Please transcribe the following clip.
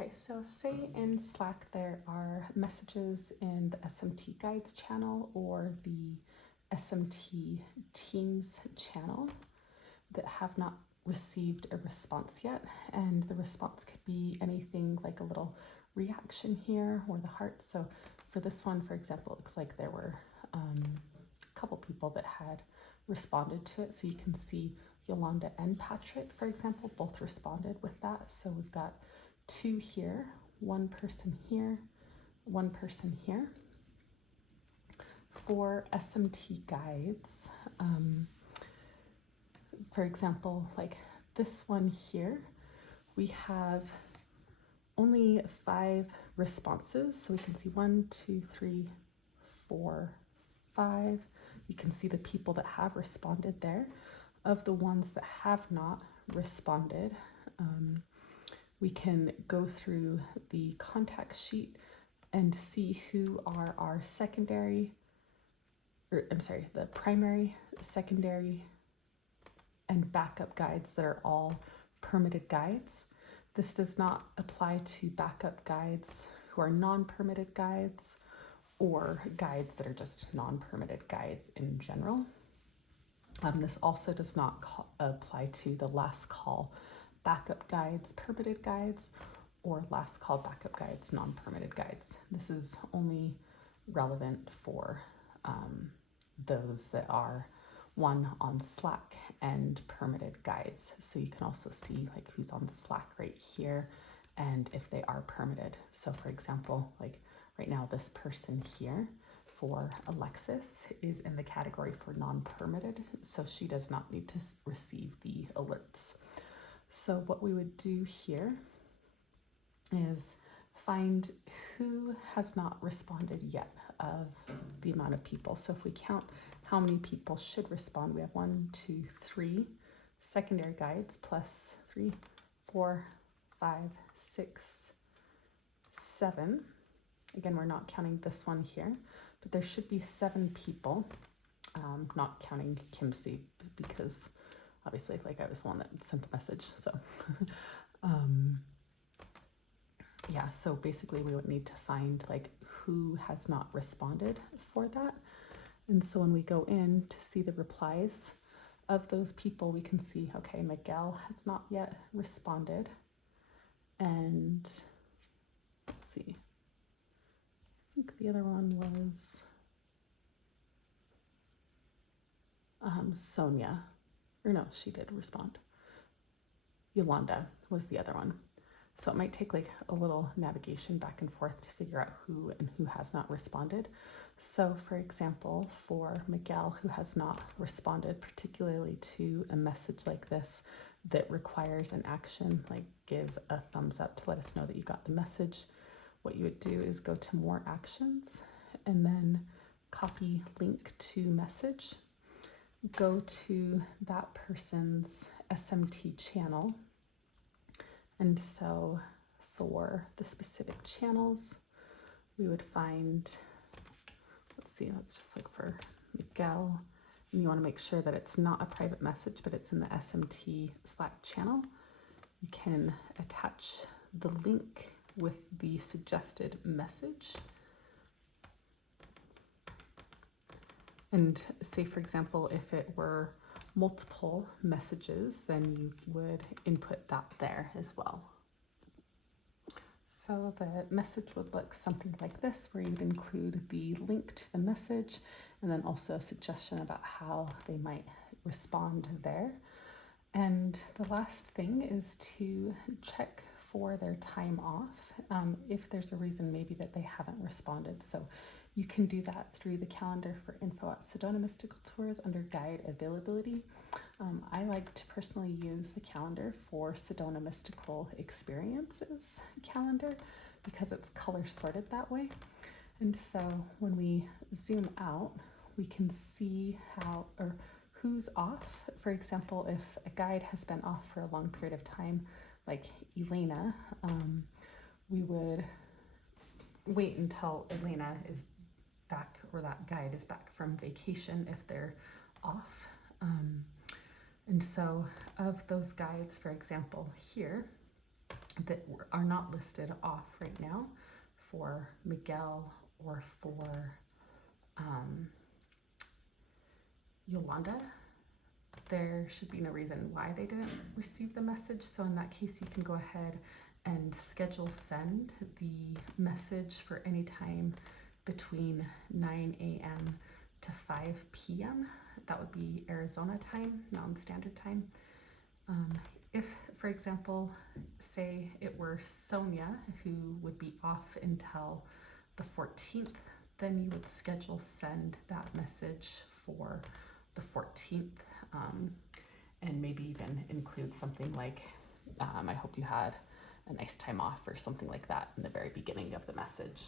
Okay, so say in Slack there are messages in the SMT Guides channel or the SMT Teams channel that have not received a response yet, and the response could be anything like a little reaction here or the heart. So for this one, for example, it looks like there were a couple people that had responded to it. So you can see Yolanda and Patrick, for example, both responded with that. So we've got 2 here, 1 person here, 1 person here. For SMT Guides, for example, like this one here, we have only 5 responses. So we can see 1, 2, 3, 4, 5. You can see the people that have responded there. Of the ones that have not responded, we can go through the contact sheet and see who are our the primary, secondary, and backup guides that are all permitted guides. This does not apply to backup guides who are non-permitted guides or guides that are just non-permitted guides in general. This also does not apply to the last call backup guides, permitted guides, or last call backup guides, non-permitted guides. This is only relevant for those that are on Slack and permitted guides. So you can also see like who's on Slack right here and if they are permitted. So for example, like right now this person here for Alexis is in the category for non-permitted, so she does not need to receive the alerts. So what we would do here is find who has not responded yet of the amount of people. So if we count how many people should respond, we have 1, 2, 3 secondary guides plus 3, 4, 5, 6, 7. Again, we're not counting this one here, but there should be 7 people, not counting Kimsey because obviously like I was the one that sent the message. So yeah, so basically we would need to find like who has not responded for that. And so when we go in to see the replies of those people, we can see, okay, Miguel has not yet responded. And let's see, I think the other one was Sonia, or no, she did respond. Yolanda was the other one. So it might take like a little navigation back and forth to figure out who and who has not responded. So for example, for Miguel, who has not responded particularly to a message like this that requires an action, like give a thumbs up to let us know that you got the message, what you would do is go to more actions and then copy link to message, go to that person's SMT channel. And so for the specific channels, we would find, let's just look for Miguel. And you want to make sure that it's not a private message, but it's in the SMT Slack channel. You can attach the link with the suggested message. And say, for example, if it were multiple messages, then you would input that there as well. So the message would look something like this, where you'd include the link to the message and then also a suggestion about how they might respond there. And the last thing is to check for their time off if there's a reason maybe that they haven't responded. So you can do that through the calendar for info at Sedona Mystical Tours under guide availability. I like to personally use the calendar for Sedona Mystical Experiences calendar because it's color sorted that way. And so when we zoom out, we can see how or who's off. For example, if a guide has been off for a long period of time, like Elena, we would wait until Elena is back or that guide is back from vacation if they're off. And so of those guides, for example, here, that are not listed off right now for Miguel or for Yolanda, there should be no reason why they didn't receive the message. So in that case, you can go ahead and schedule send the message for any time between 9 a.m. to 5 p.m. That would be Arizona time, Mountain Standard Time. If, for example, say it were Sonia who would be off until the 14th, then you would schedule send that message for the 14th, and maybe even include something like, I hope you had a nice time off or something like that in the very beginning of the message.